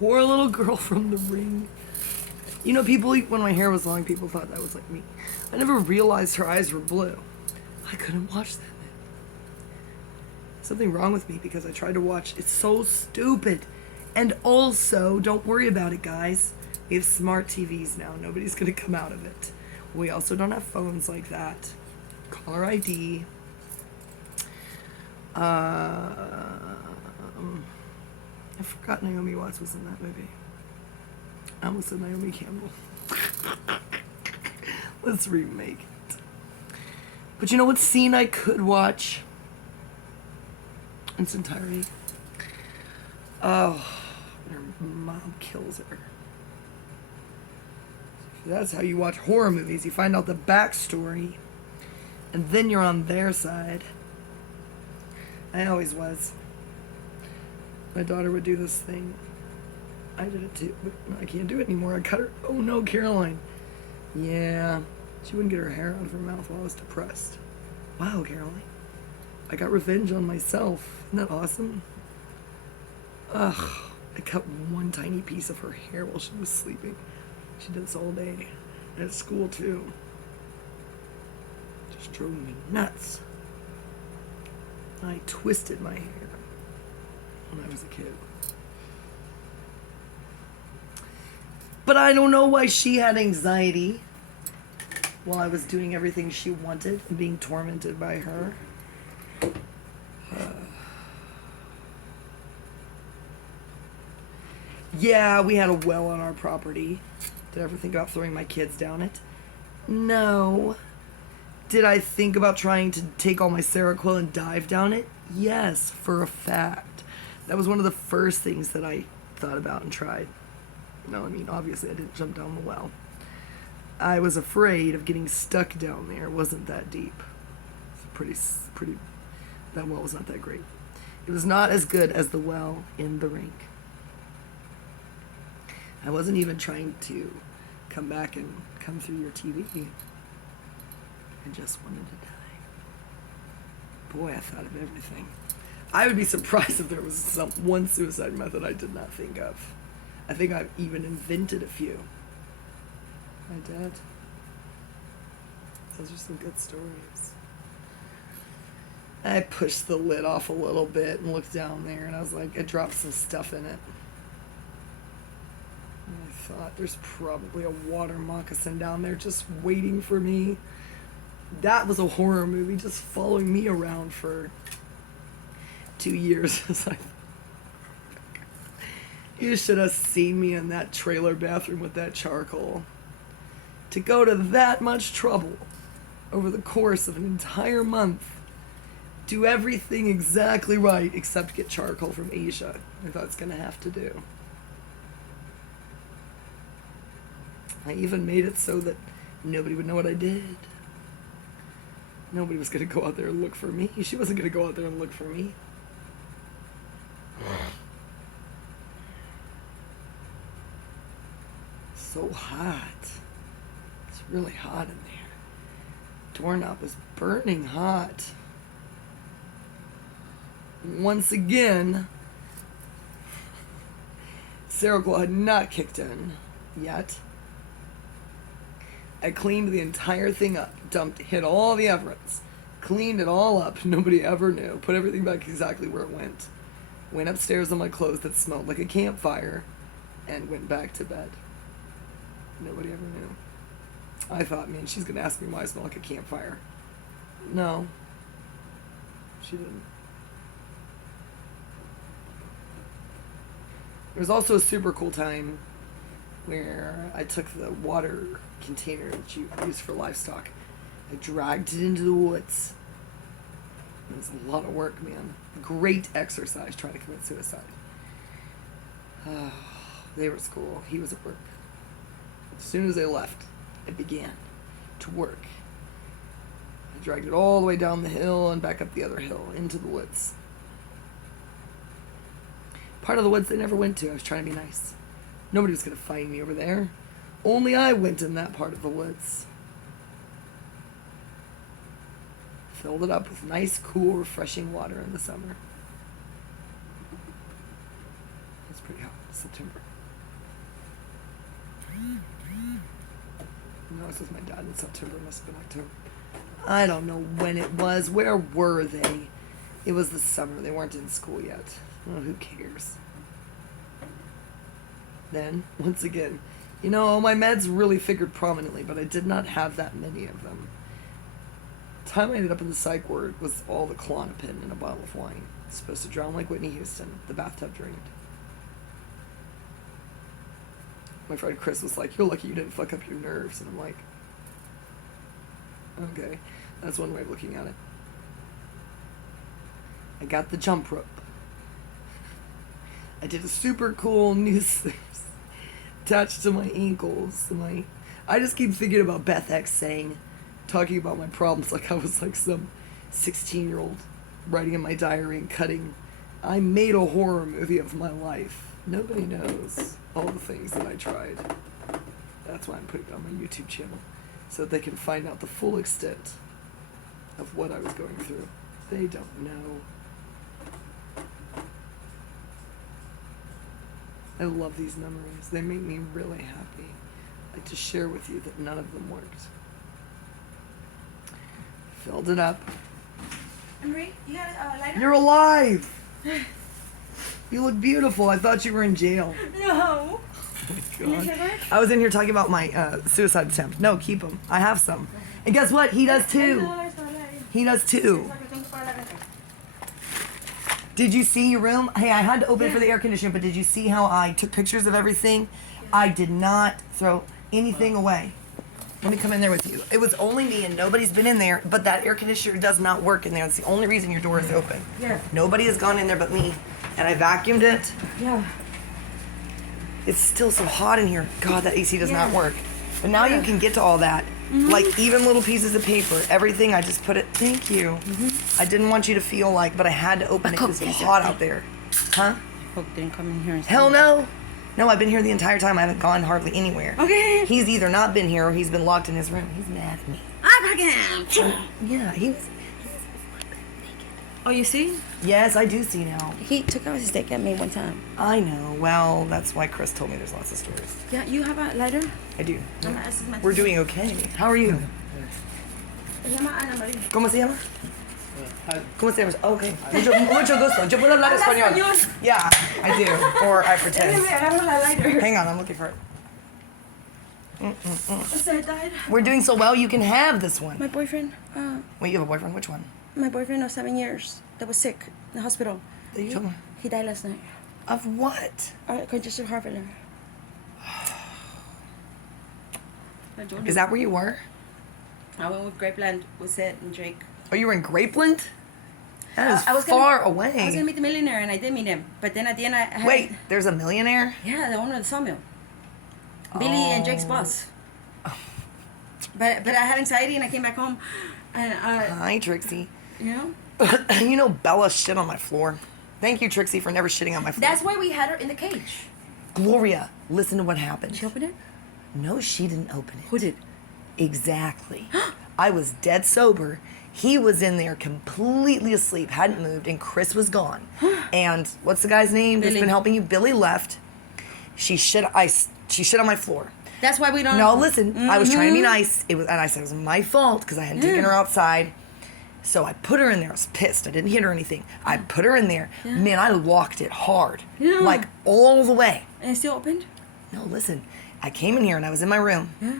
Poor little girl from The Ring. You know, people, when my hair was long, people thought that was like me. I never realized her eyes were blue. I couldn't watch that. Something wrong with me because I tried to watch. It's so stupid. And also, don't worry about it, guys. We have smart TVs now. Nobody's going to come out of it. We also don't have phones like that. Caller ID. I forgot Naomi Watts was in that movie. I almost said Naomi Campbell. Let's remake it. But you know what scene I could watch in its entirety? Oh, her mom kills her. That's how you watch horror movies. You find out the backstory, and then you're on their side. I always was. My daughter would do this thing. I did it too, but I can't do it anymore. I cut her. Oh no, Caroline. Yeah, she wouldn't get her hair out of her mouth while I was depressed. Wow, Caroline. I got revenge on myself. Isn't that awesome? Ugh, I cut one tiny piece of her hair while she was sleeping. She did this all day. And at school too. Just drove me nuts. I twisted my hair when I was a kid. But I don't know why she had anxiety while I was doing everything she wanted and being tormented by her. Yeah, we had a well on our property. Did I ever think about throwing my kids down it? No. Did I think about trying to take all my Seroquel and dive down it? Yes, for a fact. That was one of the first things that I thought about and tried. No, I mean, obviously I didn't jump down the well. I was afraid of getting stuck down there. It wasn't that deep. It's pretty, that well was not that great. It was not as good as the well in The Rink. I wasn't even trying to come back and come through your TV. I just wanted to die. Boy, I thought of everything. I would be surprised if there was one suicide method I did not think of. I think I've even invented a few. I did. Those are some good stories. I pushed the lid off a little bit and looked down there, and I was like, I dropped some stuff in it. And I thought, there's probably a water moccasin down there just waiting for me. That was a horror movie, just following me around for 2 years. You should have seen me in that trailer bathroom with that charcoal. To go to that much trouble over the course of an entire month, do everything exactly right except get charcoal from Asia. I thought it's going to have to do. I even made it so that nobody would know what I did. Nobody was going to go out there and look for me. She wasn't going to go out there and look for me. So hot. It's really hot in there. Doorknob was burning hot. Once again, Seroquel had not kicked in yet. I cleaned the entire thing up, hit all the Everetts, cleaned it all up, nobody ever knew, put everything back exactly where it went. Went upstairs on my clothes that smelled like a campfire, and went back to bed. Nobody ever knew. I thought, man, she's gonna ask me why I smell like a campfire. No, she didn't. There was also a super cool time where I took the water container that you use for livestock. I dragged it into the woods. It was a lot of work, man. Great exercise trying to commit suicide. They were at school. He was at work. As soon as they left, I began to work. I dragged it all the way down the hill and back up the other hill into the woods. Part of the woods they never went to. I was trying to be nice. Nobody was going to find me over there. Only I went in that part of the woods. Filled it up with nice, cool, refreshing water in the summer. It's pretty hot. September. No, I was with my dad in September. It must have been October. I don't know when it was. Where were they? It was the summer. They weren't in school yet. Oh, who cares? Then, once again, my meds really figured prominently, but I did not have that many of them. The time I ended up in the psych ward was all the Klonopin in a bottle of wine. It's supposed to drown like Whitney Houston. The bathtub drained. My friend Chris was like, "You're lucky you didn't fuck up your nerves." And I'm like, okay, that's one way of looking at it. I got the jump rope. I did a super cool noose attached to my ankles. I just keep thinking about Beth X talking about my problems like I was like some 16-year-old writing in my diary and cutting. I made a horror movie of my life. Nobody knows all the things that I tried. That's why I'm putting it on my YouTube channel, so that they can find out the full extent of what I was going through. They don't know. I love these memories. They make me really happy. I'd like to share with you that none of them worked. Filled it up. Marie, you got a lighter? You're alive! You look beautiful. I thought you were in jail. No. Oh my God. I was in here talking about my suicide attempt. No, keep them. I have some. And guess what? He does too. He does too. Did you see your room? Hey, I had to open it for the air conditioner, but did you see how I took pictures of everything? I did not throw anything away. Let me come in there with you. It was only me and nobody's been in there, but that air conditioner does not work in there. That's the only reason your door is open. Yeah. Nobody has gone in there but me. And I vacuumed it. Yeah. It's still so hot in here. God, that AC does not work. But now you can get to all that. Like even little pieces of paper, everything, I just put it, thank you. I didn't want you to feel like, but I had to open it because it was hot out there. Huh? Coke didn't come in here and Hell no. No, I've been here the entire time. I haven't gone hardly anywhere. Okay. He's either not been here or he's been locked in his room. He's mad at me. Yeah, he was. Oh, you see? Yes, I do see now. He took out his stick at me one time. I know. Well, that's why Chris told me there's lots of stories. Yeah, you have a lighter? I do. We're doing okay. How are you? Se llama Ana María. ¿Cómo se llama? ¿Cómo se llama? Okay. Mucho gusto. Yo puedo hablar español. Yeah, I do. Or I pretend. Hang on, I'm looking for it. We're doing so well, you can have this one. My boyfriend, Wait, you have a boyfriend? Which one? my boyfriend of 7 years that was sick in the hospital. That you told me? He died last night. Of what? Congestive heart failure. Is that where you were? I went with Grapeland with Sid and Drake. Oh, you were in Grapeland? That is I was far I was away. gonna meet the millionaire, and I did meet him. But then at the end, I had, Wait, there's a millionaire? yeah, the owner of the sawmill. Billy and Drake's boss. But I had anxiety, and I came back home, and Hi, Trixie. you know. You know Bella shit on my floor. Thank you, Trixie, for never shitting on my floor. That's why we had her in the cage. Gloria, listen to what happened. Did she open it? No, she didn't open it. Who did? Exactly. I was dead sober. He was in there completely asleep, hadn't moved, and Chris was gone. And what's the guy's name that's Billy. been helping you? Billy left. She shit on my floor. That's why we don't. No, listen. I was trying to be nice. And I said it was my fault because I hadn't taken her outside. So I put her in there. I was pissed. I didn't hit her or anything. I put her in there. Yeah. Man, I locked it hard, Yeah. like all the way. And it's still opened? No, listen. I came in here and I was in my room. Yeah.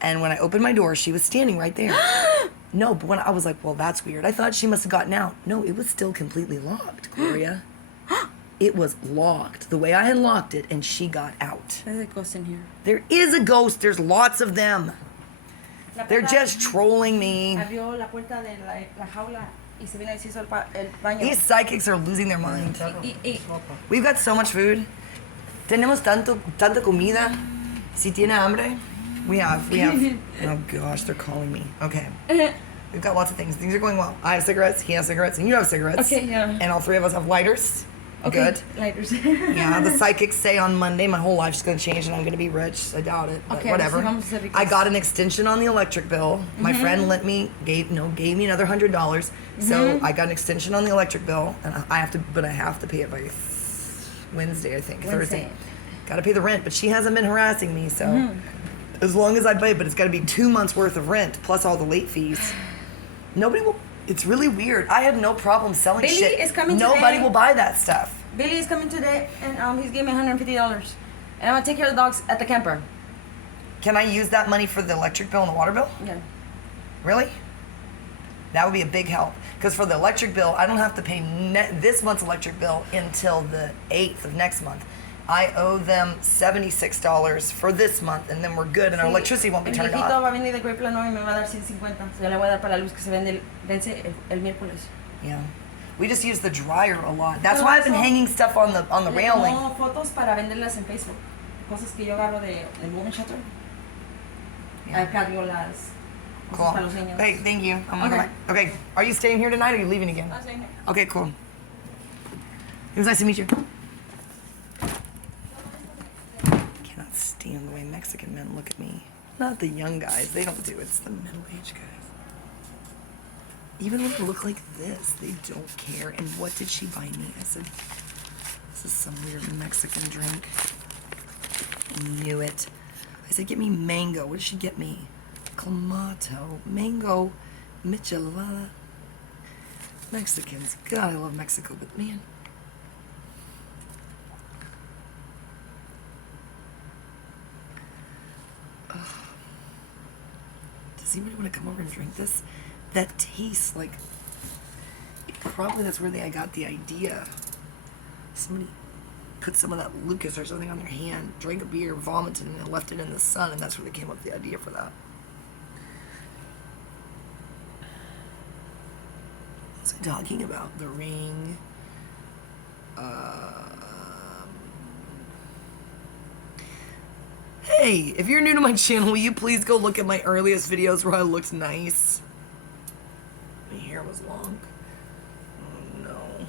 And when I opened my door, she was standing right there. No, but when I was like, well, that's weird. I thought she must have gotten out. No, it was still completely locked, Gloria. It was locked the way I had locked it, and she got out. There's a ghost in here. There is a ghost. There's lots of them. They're just trolling me. Abrió la puerta de la jaula y se vino y se hizo el baño. These psychics are losing their mind. Y We've got so much food. Tenemos tanta comida. Si tiene hambre, we have. Oh gosh, they're calling me. Okay. We've got lots of things. Things are going well. I have cigarettes, he has cigarettes, and you have cigarettes. Okay, yeah. And all three of us have lighters. okay. Good. Lighters. Yeah, the psychics say on Monday my whole life's gonna change and I'm gonna be rich. I doubt it, but Okay, whatever. so vamos a hacer I got an extension on the electric bill. My friend gave me another $100. So I got an extension on the electric bill, and I have to pay it by Wednesday, I think. Wednesday. Thursday. Got to pay the rent, but she hasn't been harassing me, so as long as I pay, but it's got to be 2 months worth of rent plus all the late fees. Nobody will. It's really weird. I had no problem selling Billy shit. is coming Nobody today. will buy that stuff. Billy is coming today, and he's giving me $150, and I'm gonna take care of the dogs at the camper. Can I use that money for the electric bill and the water bill? Yeah. Really? That would be a big help. Because for the electric bill, I don't have to pay this month's electric bill until the 8th of next month. I owe them $76 for this month, and then we're good, and our electricity won't be El turned viejito off. va a venir de Great Plano y me va a dar 150. So yo le voy a dar para la luz que se vence el miércoles. Yeah. We just use the dryer a lot. That's why I've been hanging stuff on the railing. Tomo fotos para venderlas en Facebook. Cosas que yo agarro del woman shelter. Yeah. Cargo las cosas Cool. para los niños. Okay, thank you. I'm gonna Okay. go back. Okay, are you staying here tonight or are you leaving again? Ah, sí. Okay, cool. It was nice to meet you. Cannot stand the way Mexican men look at me. Not the young guys, they don't do it. It's the middle-aged guys. Even when they look like this, they don't care. And what did she buy me? I said, this is some weird Mexican drink. I knew it. I said, get me mango. What did she get me? Clamato. Mango. Michelada. Mexicans. God, I love Mexico, but man. Ugh. Does anybody want to come over and drink this? That tastes like... Probably that's where I got the idea. Somebody put some of that Lucas or something on their hand, drank a beer, vomited, and left it in the sun, and that's where they came up with the idea for that. What was I talking about? The Ring. Hey, if you're new to my channel, will you please go look at my earliest videos where I looked nice? My hair was long. Oh no.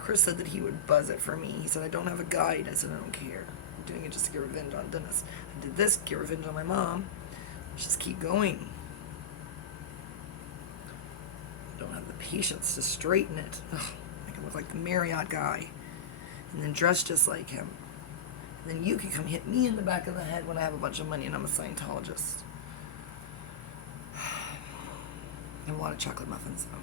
Chris said that he would buzz it for me. He said, I don't have a guide. I said, I don't care. I'm doing it just to get revenge on Dennis. I did this, get revenge on my mom. Let's just keep going. I don't have the patience to straighten it. Ugh, I can look like the Marriott guy. And then dress just like him. And then you can come hit me in the back of the head when I have a bunch of money and I'm a Scientologist. I have a lot of chocolate muffins though.